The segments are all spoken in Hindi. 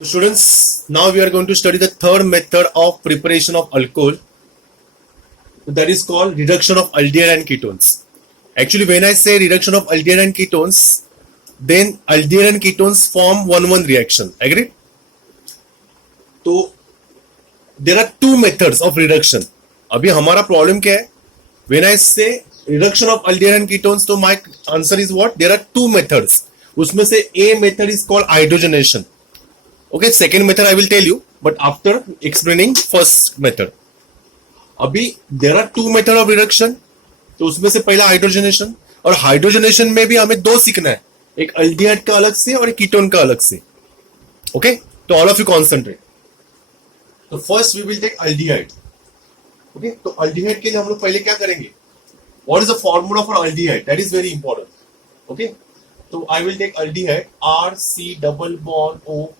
Students, now we are going to study the third method of preparation of alcohol. That is called reduction of aldehyde and ketones. Actually, when I say reduction of aldehyde and ketones, then aldehyde and ketones form 1-1 reaction. Agreed? So there are two methods of reduction. अभी हमारा problem क्या है? When I say reduction of aldehyde and ketones, so my answer is what? There are two methods. उसमें से A method is called hydrogenation. Okay, second method I will tell you, but after explaining first method. अभी there are two method of reduction, तो उसमें से पहला हाइड्रोजनेशन, और हाइड्रोजनेशन में भी हमें दो सीखना है, एक अल्डिहाइड का अलग से और एक कीटोन का अलग से. ओके, तो ऑल ऑफ यू कॉन्सेंट्रेट. तो first we will take aldehyde. Okay, तो अल्डिहाइड के लिए हम लोग पहले क्या करेंगे? What is the formula for aldehyde? That is very important. Okay, तो I will take aldehyde RC double bond OH.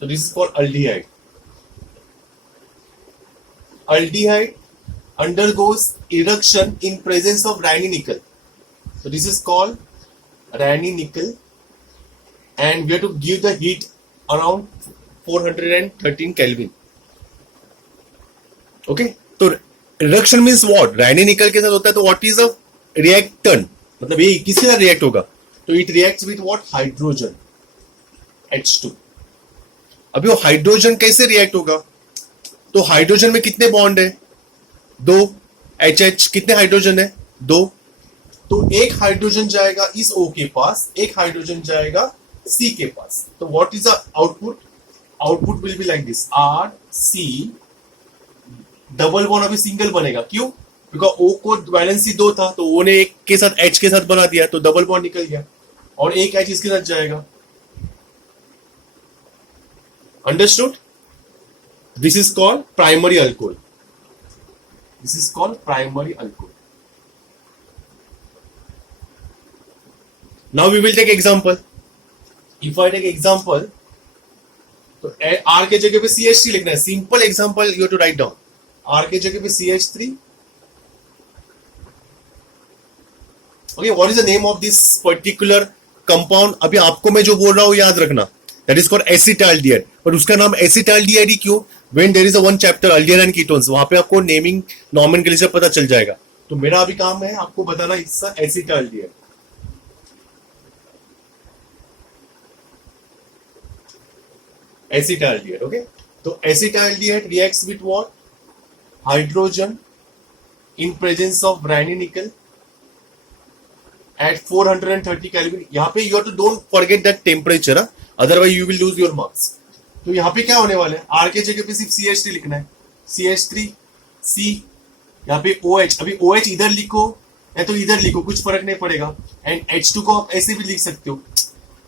So this is called aldehyde. Aldehyde undergoes reduction in presence of Raney-Nichol. So this is called Raney-Nichol, and we have to give the heat around 413 Kelvin. Okay, तो reduction means what? Raney-Nichol के साथ होता है, तो what is a reactant? मतलब ये किसके साथ react होगा? तो it reacts with what? Hydrogen. H2. अभी वो हाइड्रोजन कैसे रिएक्ट होगा? तो हाइड्रोजन में कितने बॉन्ड है? दो. HH कितने हाइड्रोजन है? दो. तो एक हाइड्रोजन जाएगा इस O के पास, एक हाइड्रोजन जाएगा C के पास. तो what is the output? Output will be like this, RC double bond अभी सिंगल बनेगा. क्यों? बिकॉज O को वैलेंसी दो था, तो O ने एक के साथ H के साथ बना दिया, तो डबल बॉन्ड निकल गया, और एक H इसके साथ जाएगा. Understood? This is called primary alcohol. This is called primary alcohol. Now we will take example. If I take example, तो R के जगह पे CH3 लिखना है. Simple example you have to write down. R के जगह पे CH3. Okay, what is the name of this particular compound? अभी आपको मैं जो बोल रहा हूँ याद रखना. That is called acetaldehyde. पर उसका नाम acetaldehyde ही क्यों? When there is a one chapter aldehyde and ketones, वहां पे आपको नेमिंग नॉमेनक्लेचर पता चल जाएगा. तो मेरा अभी काम है आपको बताना इसका acetaldehyde. acetaldehyde, okay? तो acetaldehyde reacts with what? Hydrogen in presence of Raney-Nichol at 430 Kelvin. यहाँ पे you have to don't forget that temperature, otherwise you will lose your marks. तो यहाँ पे क्या होने वाला है? R के जगह पे सिर्फ CH3 लिखना है. CH3 C, यहाँ पे OH. अभी OH इधर लिखो या तो इधर लिखो, कुछ फर्क नहीं पड़ेगा. एंड H2 को आप ऐसे भी लिख सकते हो.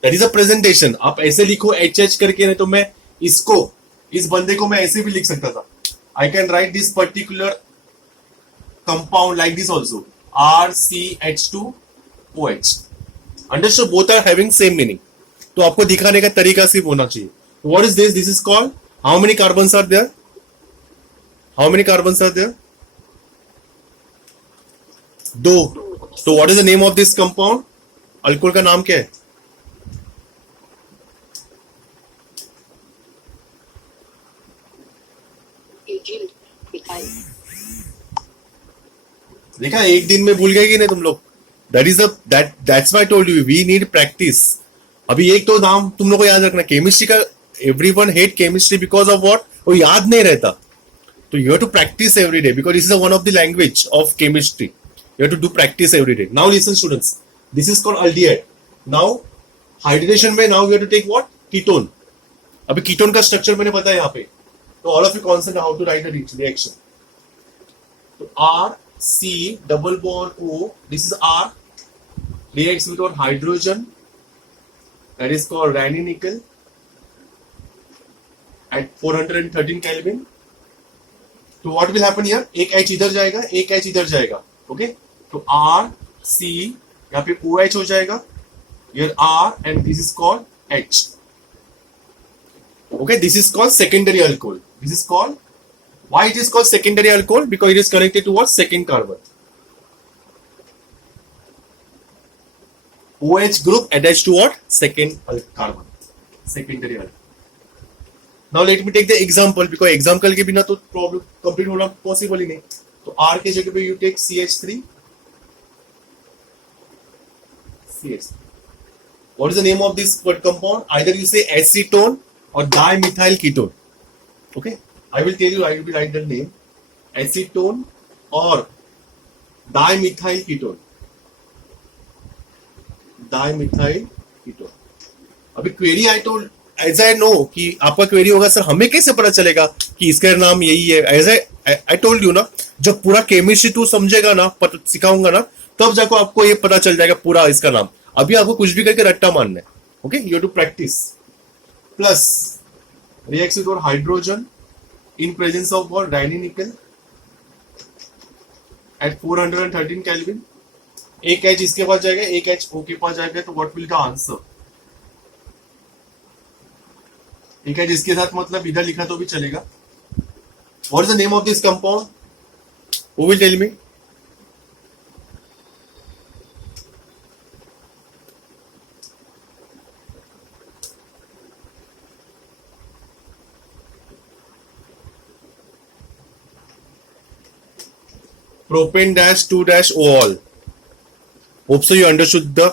That is a presentation. आप ऐसे लिखो HH करके, नहीं तो मैं इसको, इस बंदे को मैं ऐसे भी लिख सकता था. I can write this particular compound like this also, RCH2OH. Understood? Both are having same meaning. तो आपको दिखाने का तरीका सिर्फ होना चाहिए. What is this? This is called, how many carbons are there? How many carbons are there? दो. तो what is the name of this compound? Alcohol का नाम क्या है? देखा, एक दिन में भूल गए कि नहीं तुम लोग? That is that's why I told you we need practice. अभी एक तो नाम तुम लोग को याद रखना, केमिस्ट्री का. Everyone hate chemistry because of what? वो याद नहीं रहता. तो you have to practice every day, because this is one of the language of chemistry. You have to do practice every day. Now listen students, this is called aldehyde. Now hydration में now we have to take what? Ketone. अभी कीटोन का स्ट्रक्चर मैंने बताया यहाँ पे. तो all of you concentrate how to right a reaction. तो RC double bond O, this is R, reacts with what? Hydrogen, that is called Raney-Nichol at 413 Kelvin. तो what will happen here? एक H इधर जाएगा, एक H इधर जाएगा. ओके, तो RC यहाँ पे OH हो जाएगा, here R, and this is called H. Okay, this is called secondary alcohol. This is called, why it is called secondary alcohol? Because it is connected to what? Second carbon. OH group attached to what? Second carbon. Secondary वाला. Now let me take the example because example के बिना तो प्रॉब्लम कंप्लीट होना पॉसिबल ही नहीं. तो R के जगह पे you take CH3. CH. What is the name of this compound? Either you say acetone or dimethyl ketone. Okay, I will tell you. I will write the name: acetone or dimethyl ketone. Dimethyl ketone. अभी query I told as I know कि आपका क्वेरी होगा सर हमें कैसे पता चलेगा कि इसका नाम यही है. एज आई टोल्ड यू ना, जब पूरा केमिस्ट्री तू समझेगा ना, सिखाऊंगा ना, तब जाकर आपको ये पता चल जाएगा पूरा इसका नाम. अभी आपको कुछ भी करके रट्टा मारना है. ओके, you have to practice. Plus reacts with hydrogen in presence of what, डायनिकल एट 413 केल्विन. एक एच इसके पास जाएगा, एक एच ओ के पास जाएगा, तो व्हाट विल द आंसर? एक एच इसके साथ मतलब इधर लिखा तो भी चलेगा. What is the name of this compound? Who will tell me? Propane dash 2 dash OL. Hope so you understood the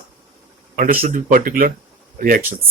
particular reactions.